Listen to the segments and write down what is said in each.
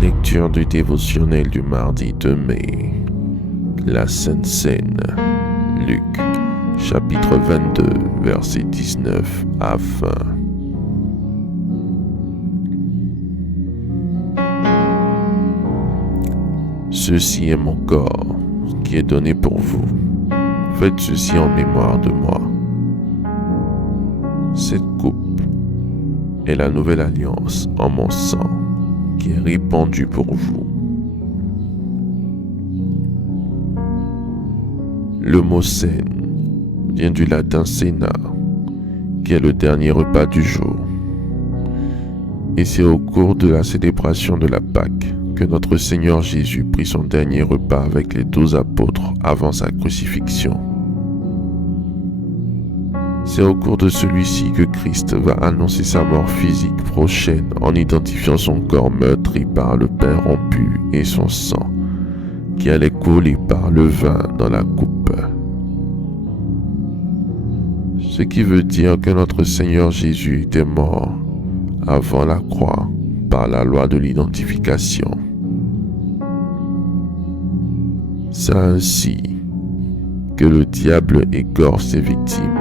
Lecture du dévotionnel du mardi 2 mai. La Sainte Seine. Luc, chapitre 22, versets 19 à 20. Ceci est mon corps, qui est donné pour vous. Faites ceci en mémoire de moi. Cette coupe est la nouvelle alliance en mon sang, qui est répandue pour vous. Le mot scène vient du latin cena, qui est le dernier repas du jour. Et c'est au cours de la célébration de la Pâque que notre Seigneur Jésus prit son dernier repas avec les 12 apôtres avant sa crucifixion. C'est au cours de celui-ci que Christ va annoncer sa mort physique prochaine en identifiant son corps meurtri par le pain rompu et son sang qui allait couler par le vin dans la coupe. Ce qui veut dire que notre Seigneur Jésus était mort avant la croix par la loi de l'identification. C'est ainsi que le diable égorge ses victimes,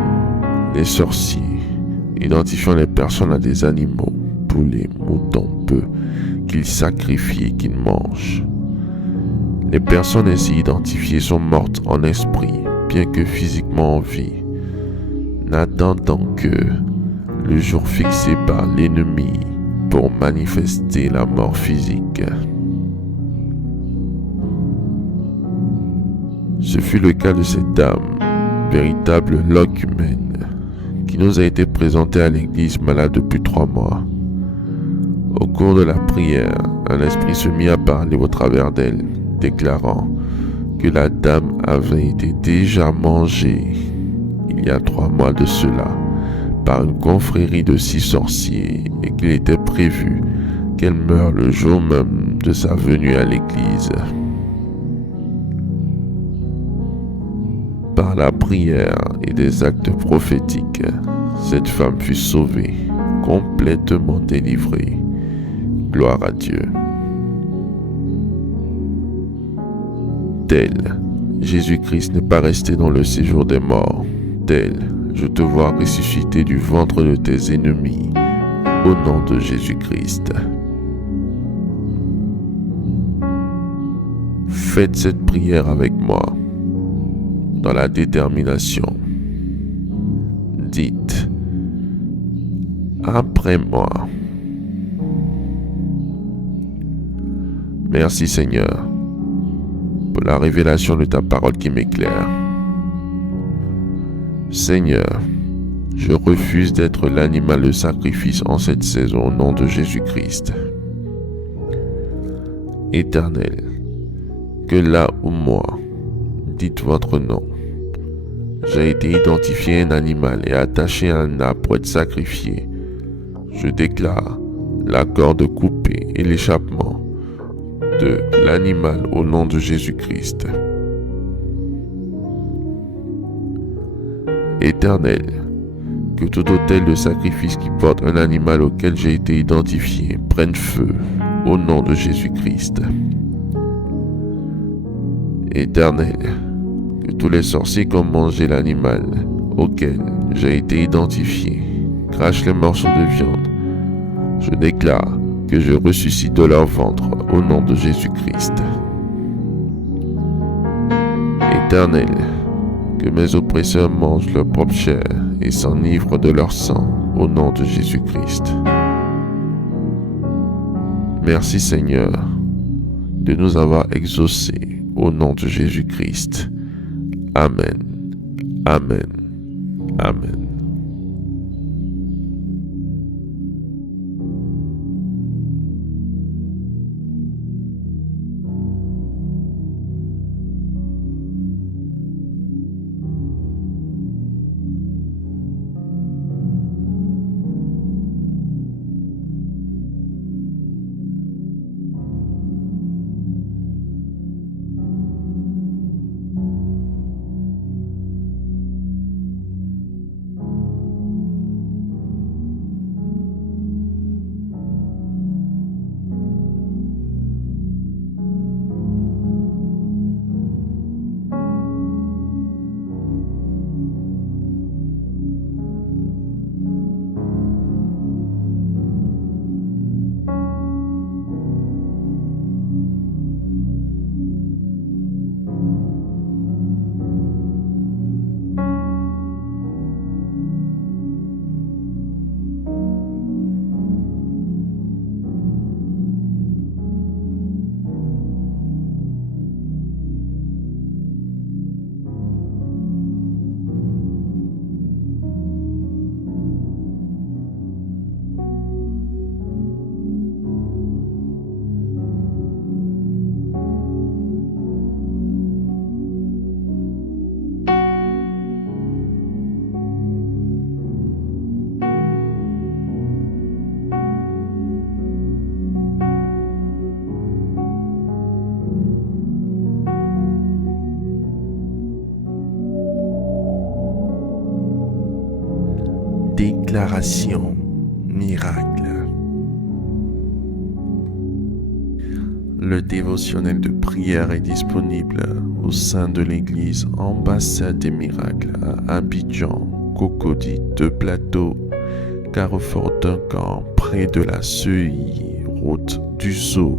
les sorciers, identifiant les personnes à des animaux, poulets, moutons, bœufs, qu'ils sacrifient et qu'ils mangent. Les personnes ainsi identifiées sont mortes en esprit, bien que physiquement en vie, n'attendant que le jour fixé par l'ennemi pour manifester la mort physique. Ce fut le cas de cette dame, véritable loque humaine, qui nous a été présentée à l'église malade depuis 3 mois. Au cours de la prière, un esprit se mit à parler au travers d'elle, déclarant que la dame avait été déjà mangée il y a 3 mois de cela par une confrérie de 6 sorciers et qu'il était prévu qu'elle meure le jour même de sa venue à l'église. Par la prière et des actes prophétiques, cette femme fut sauvée, complètement délivrée. Gloire à Dieu. Tel, Jésus-Christ n'est pas resté dans le séjour des morts. Tel, je te vois ressusciter du ventre de tes ennemis, au nom de Jésus-Christ. Faites cette prière avec moi, dans la détermination. Dites, après moi. Merci Seigneur, pour la révélation de ta parole qui m'éclaire. Seigneur, je refuse d'être l'animal de sacrifice en cette saison au nom de Jésus-Christ. Éternel, que là où moi, dites votre nom, j'ai été identifié un animal et attaché à un arbre pour être sacrifié, je déclare la corde coupée et l'échappement de l'animal au nom de Jésus-Christ. Éternel, que tout autel de sacrifice qui porte un animal auquel j'ai été identifié prenne feu au nom de Jésus-Christ. Éternel, que tous les sorciers qui ont mangé l'animal auquel j'ai été identifié crachent les morceaux de viande. Je déclare que je ressuscite de leur ventre au nom de Jésus-Christ. Éternel, que mes oppresseurs mangent leur propre chair et s'enivrent de leur sang au nom de Jésus-Christ. Merci Seigneur de nous avoir exaucés au nom de Jésus-Christ. Amen. Amen. Amen. Déclaration miracle. Le dévotionnel de prière est disponible au sein de l'église Ambassade des Miracles à Abidjan, Cocody, 2 Plateaux, Carrefour Duncan, près de la Seuilly, route du Sceau.